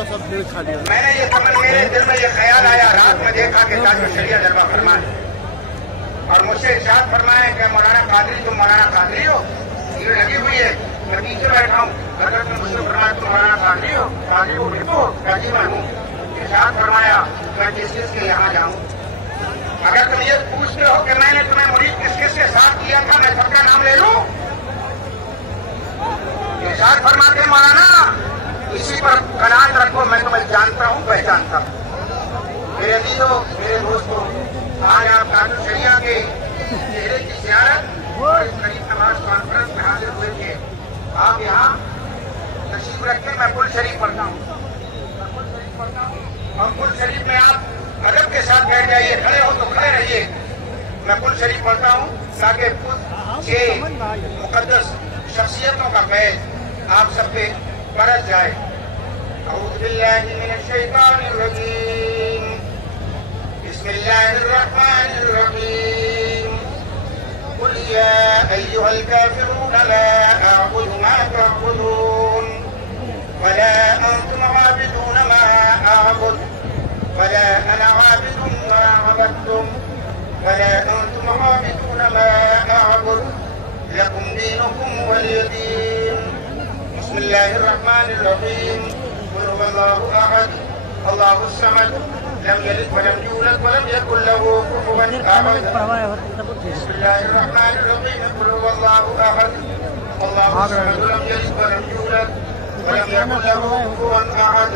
میں نے یہ میرے دل میں یہ خیال آیا، رات میں دیکھا کہ تاج الشریعہ جلوہ فرما ہے اور مجھ سے ارشاد فرمائے کہ مولانا قادری تم مولانا قادری ہو، یہ لگی ہوئی ہے، میں پیچھے بیٹھا ہوں، حضرت نے مجھ سے فرمایا تم مولانا قادری ہو، قادری ہو بالکل قادری میں ہوں، ارشاد فرمایا میں کس کس کے یہاں جاؤں؟ اگر تم یہ پوچھتے ہو کہ میں نے تمہیں مرید کس کس کے ساتھ کیا تھا، میں سب کا نام لے لوں؟ ارشاد فرماتے مولانا اسی پر قناعت رکھو، میں تمہیں جانتا ہوں پہچانتا ہوں۔ میرے عزیزوں میرے دوستوں، آج آپ تاج الشریعہ کے چہرے کی زیارت اور اس قریب نواز کانفرنس میں حاضر ہوئے تھے، آپ یہاں تشریف رکھیں، میں کل شریف پڑھتا ہوں اور کل شریف میں آپ ادب کے ساتھ بیٹھ جائیے، کھڑے ہو تو کھڑے رہیے، میں کل شریف پڑھتا ہوں تاکہ خود چھ مقدس شخصیتوں کا فیض آپ سب پہ برس جائے۔ اعوذ باللہ من الشیطان الرجیم، بسم اللہ الرحمن الرحیم، قل یا ایہا الکافرون لا اعبد ما تعبدون ولا انتم عابدون ما اعبد ولا انا عابد ما عبدتم ولا انتم عابدون ما اعبد لکم دینکم ولی دین۔ بسم اللہ الرحمن الرحیم، قل هو اللہ احد اللہ الصمد لم یلد ولم یولد ولم یکن له کفوا احد۔ بسم اللہ الرحمن الرحیم، قل هو اللہ احد اللہ الصمد لم یلد ولم یولد ولم یکن له کفوا احد۔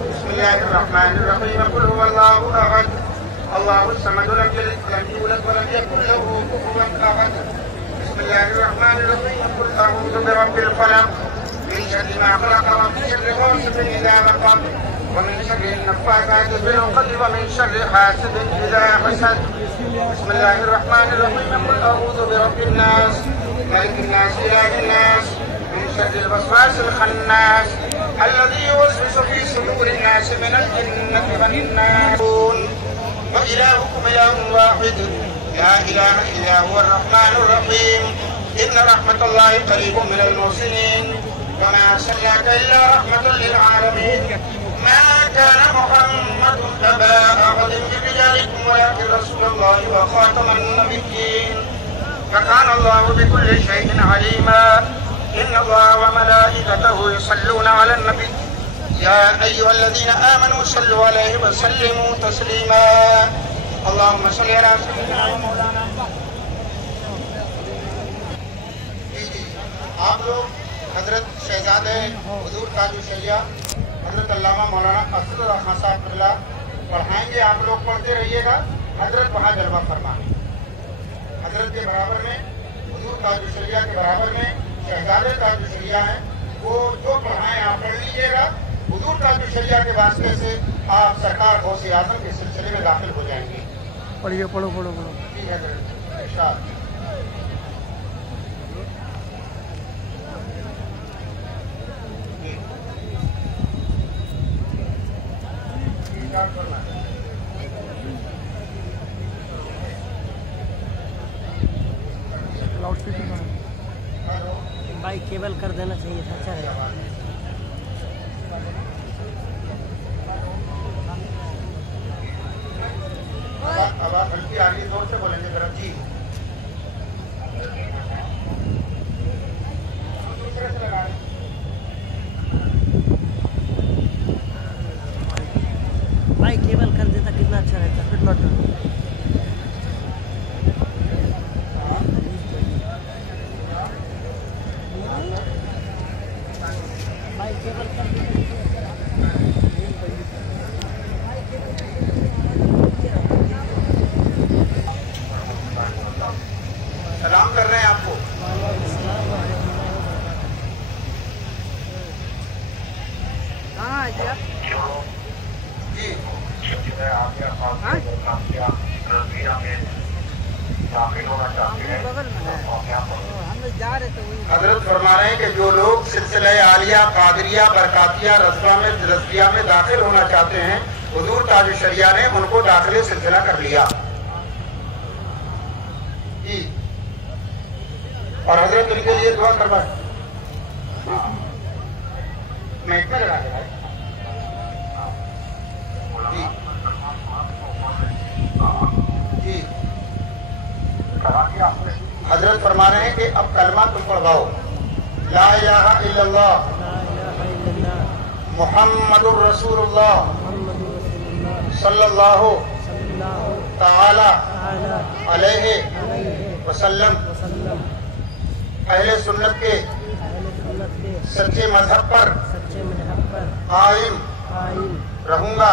بسم اللہ الرحمن الرحیم، قل هو اللہ احد اللہ الصمد لم یلد ولم یولد ولم یکن له کفوا احد۔ بسم اللہ الرحمن الرحیم، قل اعوذ برب الفلق من شر ما خلق ومن شر غاسق اذا وقب ومن شر النفاثات في العقد ومن شر حاسد اذا حسد۔ بسم اللہ الرحمن الرحیم، قل اعوذ برب الناس ملک الناس اله الناس من شر الوسواس الخناس الذي يوسوس في صدور الناس من الجنة والناس۔ وإلهكم إله واحد لا إله إلا هو الرحمن الرحيم إن رحمة الله قريب من المحسنين وما أرسلناك إلا رحمة للعالمين ما كان محمد أبا أحد من رجالكم ولكن رسول الله وخاتم النبيين وكان الله بكل شيء عليما إن الله وملائكته يصلون على النبي يا أيها الذين آمنوا صلوا عليه وسلموا تسليما اللهم صل على سيدنا مولانا۔ آپ لوگ حضرت شہزادہ حضور تاج الشریعہ حضرت علامہ مولانا اسد اللہ خان صاحب قبلہ پڑھائیں گے، آپ لوگ پڑھتے رہیے گا، حضرت وہاں جلوہ فرمائیں، حضرت کے برابر میں حضور تاج الشریعہ کے برابر میں شہزادہ تاج الشریعہ ہیں، وہ جو پڑھائیں آپ پڑھ لیجیے گا، حضور تاج الشریعہ کے واسطے سے آپ سرکار غوث اعظم کے سلسلے میں داخل ہو جائیں گے۔ پڑھیے، پڑھو پڑھو پڑھو۔ ٹھیک ہے ارشاد۔ بھائی کیبل کر دینا چاہیے تھا، اچھا رہے۔ اب آپ ہلکی آگے زور سے بولیں گے ذرا۔ جی دوسرے سے لگا بھائی کیبل کر دیتا کتنا اچھا رہتا، کتنا بھائی کیبل کر دیتا۔ سلام کر رہے ہیں آپ کو۔ ہاں جی حضرت فرما رہے ہیں کہ جو لوگ سلسلہ عالیہ قادریہ برکاتیہ رضویہ میں داخل ہونا چاہتے ہیں، حضور تاج الشریعہ نے ان کو داخل سلسلہ کر لیا جی، اور حضرت ان کے لیے دعا کروائے۔ میں اتنا لگا دے جی حضرت فرما رہے ہیں کہ اب کلمہ تم پڑھواؤ، لا الہ الا اللہ محمد الرسول اللہ صلی اللہ تعالی علیہ وسلم اہل سنت کے سچے مذہب پر قائم رہوں گا،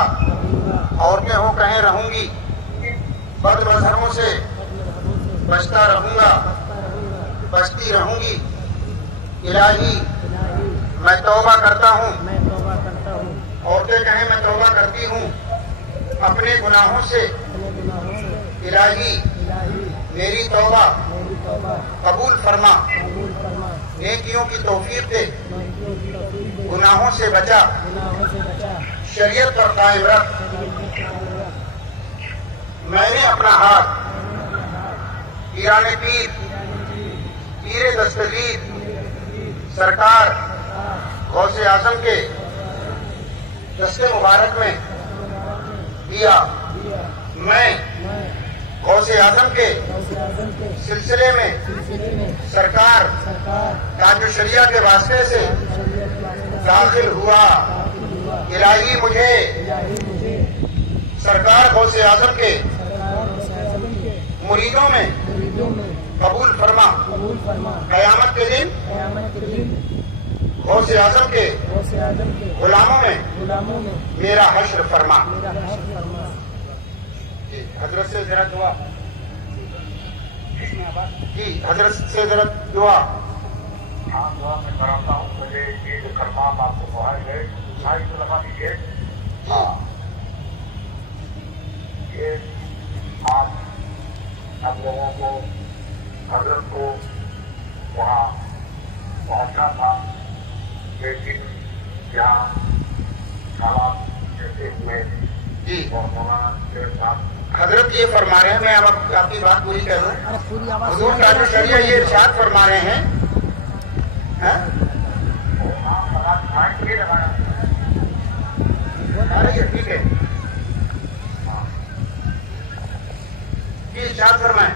عورتیں ہوں کہیں رہوں گی، بد مذہبوں سے بچتا رہوں گا، بچتی رہوں گی۔ الہی میں توبہ کرتا ہوں، عورتیں کہیں میں توبہ کرتی ہوں اپنے گناہوں سے۔ الہی میری توبہ قبول فرما، نیکیوں کی توفیق دے، گناہوں سے بچا، شریعت پر قائم رکھ۔ میں نے اپنا ہاتھ پیران پیر، پیر دستگیر سرکار غوث اعظم کے دستے مبارک میں دیا۔ میں غوث اعظم کے سلسلے میں سرکار تاج الشریعہ کے واسطے سے داخل ہوا۔ الہی مجھے سرکار غوث اعظم کے مریدوں میں قبول فرما۔ قیامت کے دن غوث اعظم کے غلاموں میں میرا حشر فرما۔ حضرت سے ذرا دعا، جی حضرت سے ذرا دعا۔ ہاں دعا میں کراتا ہوں، مجھے یہ جو کلمات آپ کو پڑھائے گئے ساری تو لگا دیجیے۔ یہ آج ہم لوگوں کو حضرت کو وہاں پہنچنا تھا، لیکن یہاں حالات جیسے ہوئے جی اور مولانا کے ساتھ حضرت یہ فرما رہے ہیں، میں اب آپ کی بات پوری کر رہا ہوں۔ حضور تاج الشریعہ یہ ارشاد فرما رہے ہیں، ٹھیک ہے جی ارشاد فرمائیں۔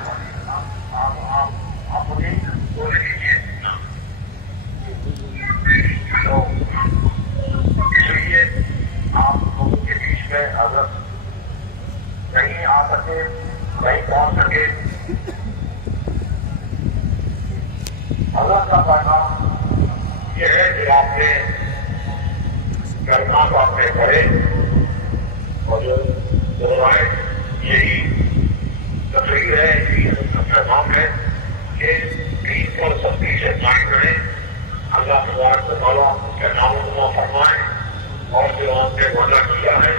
آپ مجھے بولے دیجیے تو اس لیے آپ لوگوں کے بیچ میں حضرت نہیں آ سکے، نہیں پہنچ سکے۔ حضرت کا پیغام یہ ہے کہ آپ نے کلمات آپ نے پڑھے اور جو روایت یہی تقریر ہے، یہی حضرت کا پیغام ہے کہ دین پر سختی سے قائم رہیں، اللہ تبارک و تعالیٰ اس کے نام و فرمائے اور جو آپ نے وعدہ کیا ہے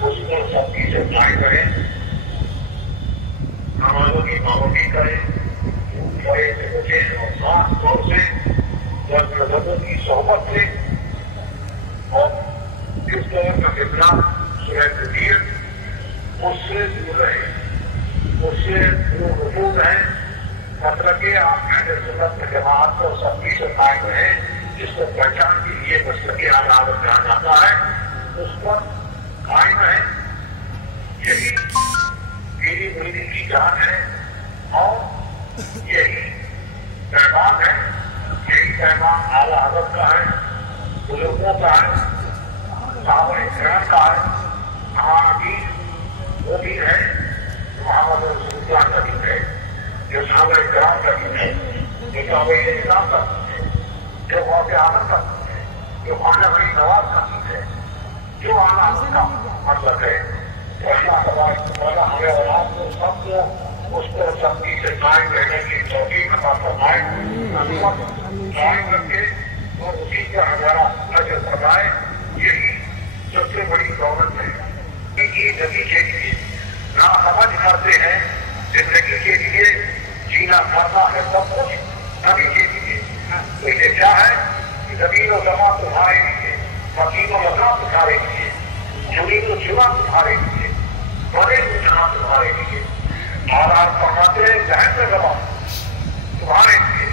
اس پر سختی سے قائم رہیں، نمازوں کی پابندی کریں، بڑے سے بچے اور خاص طور سے بزرگوں کی صحبت سے، اور کس طرح کا فکرہ سورہ تدبیر اس سے دور رہے، اس سے دور رفوت ہے۔ مطلب کہ آپ اہل سنت جماعت کو سختی سے قائم رہیں، جس کو پہچان کے لیے مسلک عدالت کہا جاتا ہے، اس پر قائم رہیں۔ یہی میری مریدی کی جان ہے اور یہی پیغام ہے، یہی پیغام اعلیٰ حضرت کا ہے، بزرگوں کا ہے، صحابہ کرام کا ہے۔ ہمارا دین وہ دین ہے محمد رسول اللہ کا دین ہے، جو صحابہ کرام کا دین ہے، جو صحابہ کرام کا دین ہے، جو غوث اعظم کا دین ہے، جو خواجہ غریب نواز کا دین ہے، جو اعلیٰ حضرت کا مطلب ہے۔ اللہ تبارک و تعالیٰ ہمیں اور آپ کو سب کو اس کو سختی سے قائم رہنے کی توفیق عطا فرمائے، قائم رکھے اور اسی کا ہمارا اجر فرمائے۔ یہی سب سے بڑی دولت ہے کہ زندگی کے لیے نہ سمجھ کرتے ہیں، زندگی کے لیے جینا مرنا ہے سب کچھ نبی کے لیے۔ لیکن کیا ہے کہ زمین و زمان تمہارے لیے، مکین و مکان تمہارے لیے، زمین و جمع تمہارے لیے، بڑے جہاں تمہارے لیے، اور آپ فرماتے ہیں ذہن میں زبان تمہارے لیے،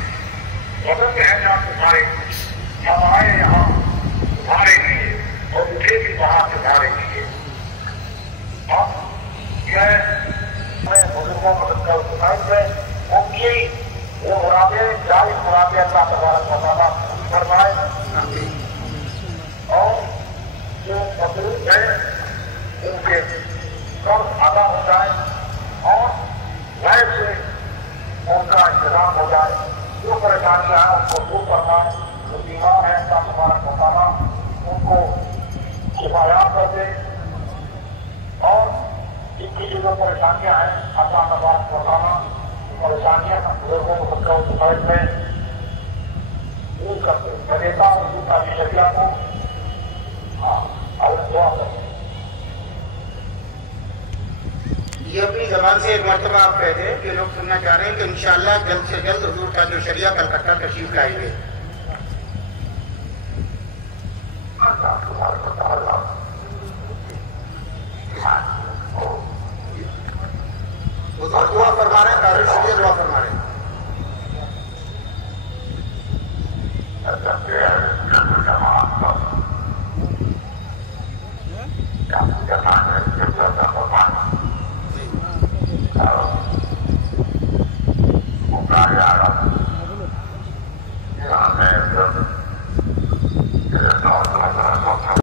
بدن میں ہے جہاں تمہارے لیے، ہمارے یہاں تمہارے لیے، اور مجھے بھی وہاں تمہارے لیے۔ مرادیں اللہ تبارک و تعالیٰ فرمائے اور جو مصروف ہے ان کے قرض ادا ہو جائے اور غیر سے ان کا انتظام ہو جائے، جو پریشانیاں ہیں ان کو دور کرنا، جو بیمار ہیں اللہ تبارک و تعالیٰ ان کو شفایاب کر دے اور جن کی جو پریشانیاں ہیں اللہ تبارک و تعالیٰ پریشانیاں لوگوں کو سفید میں دور کرتے میں دیتا ہوں دوسرا شریعہ کو دعا کرتے یہ اپنی زبان سے ایک مرتبہ آپ کہہ دیں کہ لوگ سننا چاہ رہے ہیں کہ انشاءاللہ جلد سے جلد حضور کا جو شریعہ کلکتہ تشریف لائیں گے. حضور دعا فرما رہے ہیں، قاضی شریعہ دعا فرما رہے ہیں.